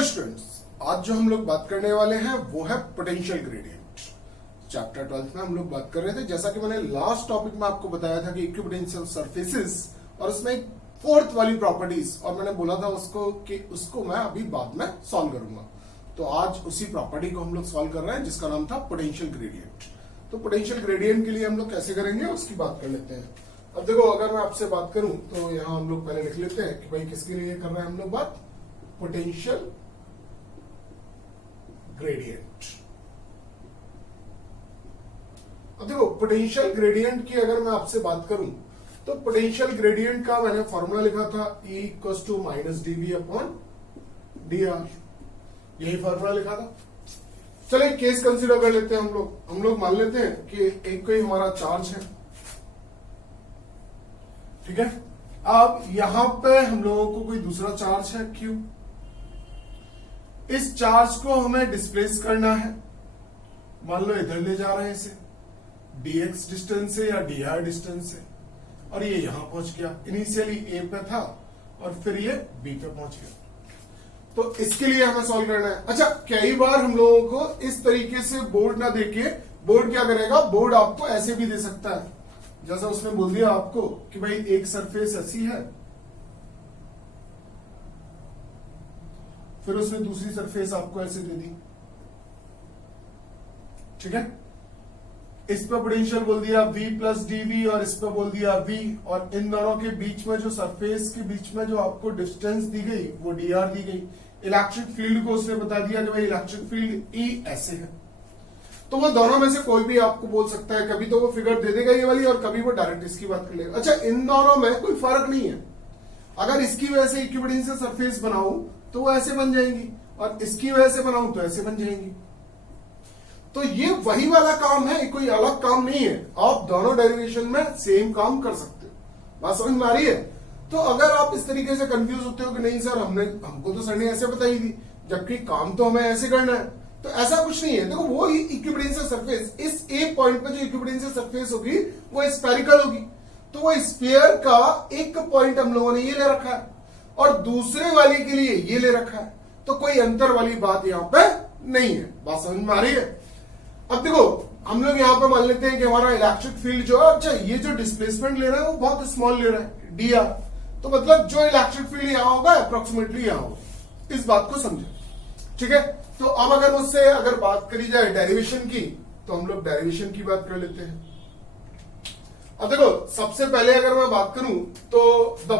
Hello students, आज जो हम लोग बात करने वाले हैं वो है पोटेंशियल ग्रेडियंट। चैप्टर 12 में हम लोग बात कर रहे थे, जैसा कि मैंने लास्ट टॉपिक में आपको बताया था कि इक्विपोटेंशियल सरफेसेस और उसमें एक फोर्थ वाली प्रॉपर्टीज, और मैंने बोला था उसको मैं अभी बाद में सॉल्व करूंगा। तो आज उसी प्रॉपर्टी को हम लोग सॉल्व कर रहे हैं जिसका नाम था पोटेंशियल ग्रेडियंट। तो पोटेंशियल ग्रेडियंट के लिए हम लोग कैसे करेंगे उसकी बात कर लेते हैं। अब देखो, अगर मैं आपसे बात करूं तो यहां हम लोग पहले लिख लेते हैं कि भाई किसके लिए कर रहे हैं हम लोग बात, पोटेंशियल ग्रेडियंट। अब देखो, पोटेंशियल ग्रेडियंट की अगर मैं आपसे बात करूं तो पोटेंशियल ग्रेडियंट का मैंने फॉर्मूला लिखा था E = -dV/dr, यही फॉर्मूला लिखा था। चलिए केस कंसीडर कर लेते हैं हम लोग मान लेते हैं कि एक कोई हमारा चार्ज है, ठीक है। अब यहां पे हम लोगों को कोई दूसरा चार्ज है Q, इस चार्ज को हमें डिस्प्लेस करना है। मान लो इधर ले जा रहे हैं इसे dx डिस्टेंस से या dr डिस्टेंस से, और ये यहां पहुंच गया। इनिशियली A पे था और फिर ये B पे पहुंच गया। तो इसके लिए हमें सॉल्व करना है। अच्छा, कई बार हम लोगों को इस तरीके से बोर्ड ना देके, बोर्ड क्या करेगा, बोर्ड आपको ऐसे भी दे सकता है, जैसा उसने बोल दिया आपको कि भाई एक सरफेस ऐसी है, फिर उसने दूसरी सरफेस आपको ऐसे दे दी, ठीक है। इस पे पोटेंशियल बोल दिया V + dV और इस पे बोल दिया V, और इन दोनों के बीच में जो सरफेस के बीच में जो आपको डिस्टेंस दी गई वो dr दी गई। इलेक्ट्रिक फील्ड को उसने बता दिया कि भाई इलेक्ट्रिक फील्ड E ऐसे है। तो वो दोनों में से कोई भी आपको बोल सकता है, कभी तो वो फिगर दे देगा ये वाली और कभी वो डायरेक्ट इसकी बात कर लेगा। अच्छा, इन दोनों में कोई फर्क नहीं है। अगर इसकी वजह से इक्विपोटेंशियल सरफेस बनाऊं तो वो ऐसे बन जाएंगी, और इसकी वजह से बनाऊं तो ऐसे बन जाएंगी। तो ये वही वाला काम है, कोई अलग काम नहीं है। आप दोनों डेरिवेशन में सेम काम कर सकते हो। बात समझ में आ रही है? तो अगर आप इस तरीके से कंफ्यूज होते हो कि नहीं सर हमको तो सर ने ऐसे बताई थी, जबकि काम तो हमें ऐसे करना है, तो ऐसा कुछ नहीं है। देखो, वो इक्विपोटेंशियल सरफेस, इस ए पॉइंट पे जो इक्विपोटेंशियल सरफेस होगी वो स्फेरिकल होगी। तो वो स्फीयर का एक पॉइंट हम लोगों ने ये ले रखा है और दूसरे वाली के लिए ये ले रखा है, तो कोई अंतर वाली बात यहां पे नहीं है। बात समझ में आ रही है? अब देखो, हम लोग यहां पे मान लेते हैं कि हमारा इलेक्ट्रिक फील्ड जो है, अच्छा ये जो डिस्प्लेसमेंट ले रहा है वो बहुत स्मॉल ले रहा है dr, तो मतलब जो इलेक्ट्रिक फील्ड यहां होगा अप्रोक्सीमेटली यहां होगा। इस बात को समझे, ठीक है। तो अब अगर मुझसे अगर बात करी जाए डेरिवेशन की, तो हम लोग डेरिवेशन की बात कर लेते हैं। अब देखो, सबसे पहले अगर मैं बात करूं तो the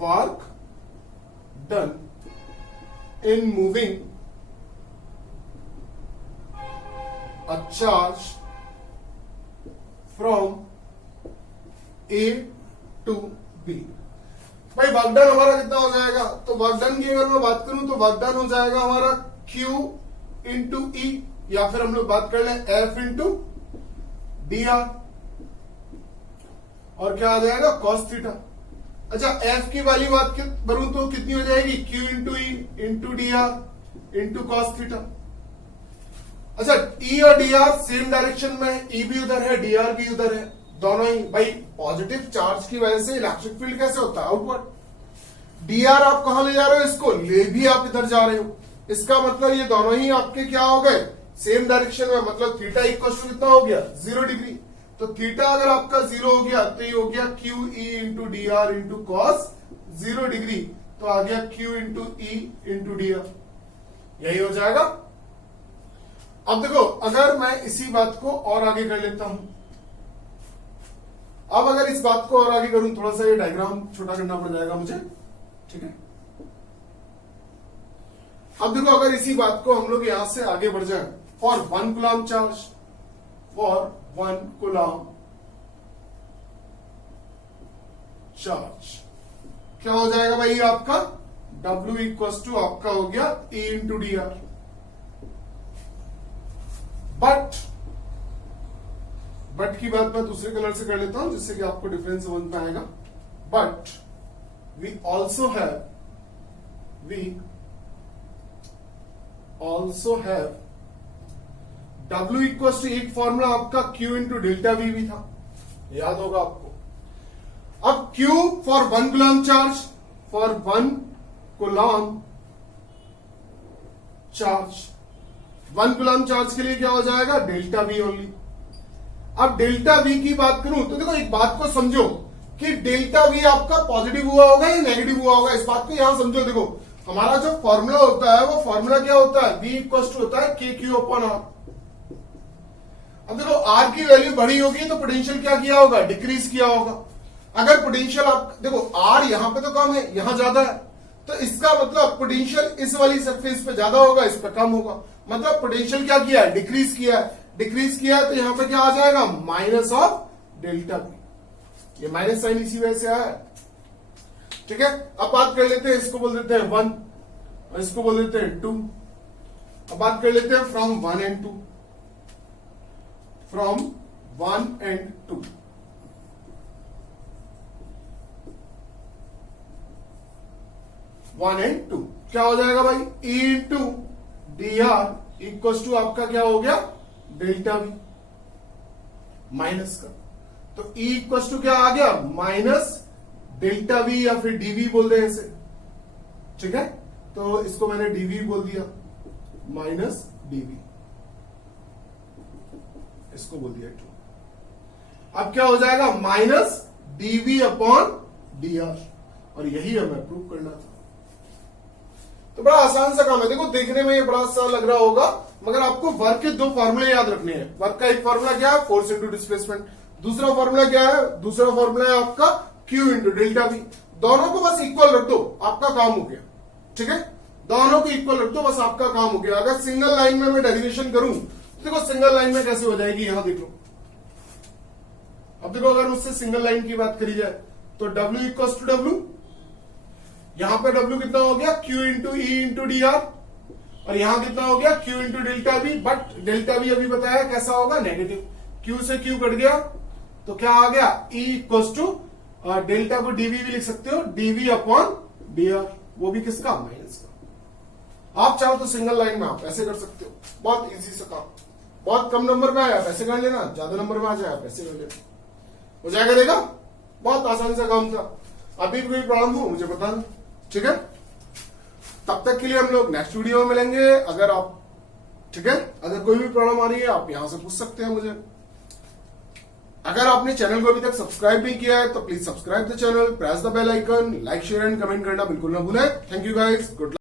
work done in moving a charge from A to B। भाई वर्क डन हमारा कितना हो जाएगा? तो वर्क डन की अगर मैं बात करूं तो वर्क डन हो जाएगा हमारा Q × E, या फिर हम लोग बात कर लें F × dr, और क्या आ जाएगा cos थीटा। अच्छा, F की वाली बात करूं तो कितनी हो जाएगी? Q × E × dr × cos theta. अच्छा, E और dr सेम डायरेक्शन में है, E भी उधर है dr भी उधर है, दोनों ही। भाई पॉजिटिव चार्ज की वजह से इलेक्ट्रिक फील्ड कैसे होता है? आउटवर्ड। dr आप कहां ले जा रहे हो, इसको ले भी आप इधर जा रहे हो, इसका मतलब ये दोनों ही आपके क्या हो गए, सेम डायरेक्शन में। मतलब थीटा इक्वल टू कितना हो गया? 0 डिग्री। तो थीटा अगर आपका 0 हो गया तो ये हो गया QE × dr × cos 0 डिग्री, तो आ गया Q × E × dr, यही हो जाएगा। अब देखो, अगर मैं इसी बात को और आगे कर लेता हूं, अब अगर इस बात को और आगे करूं, थोड़ा सा ये डायग्राम छोटा करना पड़ जाएगा मुझे, ठीक है। अब देखो, अगर इसी बात को हम लोग यहां से आगे बढ़ जाए, for 1 coulomb charge, for 1 coulomb charge क्या हो जाएगा भाई आपका? W = आपका हो गया E × dr। बट की बात मैं दूसरे कलर से कर लेता हूं जिससे कि आपको डिफरेंस समझ में आएगा। But we also have W = एक फॉर्मूला आपका Q × ΔV भी था, याद होगा आपको। अब Q for 1 coulomb charge, for 1 coulomb charge. 1 coulomb charge के लिए क्या हो जाएगा, डेल्टा वी ओनली। अब डेल्टा वी की बात करूं तो देखो एक बात को समझो कि डेल्टा वी आपका पॉजिटिव हुआ होगा या नेगेटिव हुआ होगा, इस बात को यहां समझो। देखो हमारा जो फॉर्मूला होता है वो फॉर्मूला क्या होता है, v इक्वल टू होता है के क्यू अपॉन आर। अब देखो आर की वैल्यू बड़ी होगी तो पोटेंशियल क्या किया होगा, डिक्रीज किया होगा। अगर पोटेंशियल आप देखो आर यहां पे तो कम है, यहां ज्यादा है, तो इसका मतलब पोटेंशियल इस वाली सरफेस पे ज्यादा होगा, इस पे कम होगा। मतलब पोटेंशियल क्या किया है, डिक्रीज किया है। डिक्रीज किया है तो यहां पे क्या आ जाएगा, माइनस ऑफ डेल्टा वी। ये माइनस साइन इसी वजह से आया है। ठीक है, अब बात कर लेते हैं, इसको बोल देते हैं 1 और इसको बोल देते हैं 2। अब बात कर लेते हैं from 1 and 2, from 1 and 2। One and 2 क्या हो जाएगा भाई, E into D R equal to आपका क्या हो गया, डेल्टा वी माइनस का। तो E इक्वल टू क्या आ गया, माइनस डेल्टा वी या फिर डीवी बोल रहे हैं इसे। ठीक है, तो इसको मैंने डीवी बोल दिया, माइनस डीवी, इसको बोल दिया 2। अब क्या हो जाएगा, minus D V upon D R, और यही हमें प्रूव करना था। तो बड़ा आसान सा काम है। देखो देखने में ये बड़ा सा लग रहा होगा, मगर आपको वर्क के 2 फॉर्मूले याद रखने हैं। वर्क का एक फॉर्मूला क्या है, फोर्स इंटू डिस्प्लेसमेंट। दूसरा फॉर्मूला क्या है, दूसरा फॉर्मूला है आपका Q इंटू डेल्टा वी। दोनों को बस इक्वल रख दो, आपका काम हो गया। ठीक है, दोनों को इक्वल रख दो, बस आपका काम हो गया। अगर सिंगल लाइन में मैं डेरिवेशन करूं तो देखो सिंगल लाइन में कैसे हो जाएगी, यहां देख लो। अब देखो अगर मुझसे सिंगल लाइन की बात करी जाए तो W इक्वल टू डब्ल्यू, यहां पे W कितना हो गया, Q into E into D R, और यहां कितना हो गया, Q into delta we. But delta we अभी बताया कैसा होगा, नेगेटिव। Q से Q कट गया तो क्या आ गया, E इक्वल टू डेल्टा को डीवी भी लिख सकते हो, डीवी अपॉन डी आर, वो भी किसका, माइनस का। आप चाहो तो सिंगल लाइन में आप ऐसे कर सकते हो, बहुत इजी सा काम। बहुत कम नंबर में आया पैसे कर लेना, ज्यादा नंबर में आ जाए पैसे कर लेना, हो जाएगा। देखा, बहुत आसान सा काम था। अभी कोई प्रॉब्लम हो मुझे बताना। ठीक है, तब तक के लिए हम लोग नेक्स्ट वीडियो में मिलेंगे। अगर आप, ठीक है, अगर कोई भी प्रॉब्लम आ रही है आप यहां से पूछ सकते हैं मुझे। अगर आपने चैनल को अभी तक सब्सक्राइब नहीं किया है तो please subscribe the channel, press the bell icon, like share and comment करना बिल्कुल ना भूलें। Thank you guys, good luck.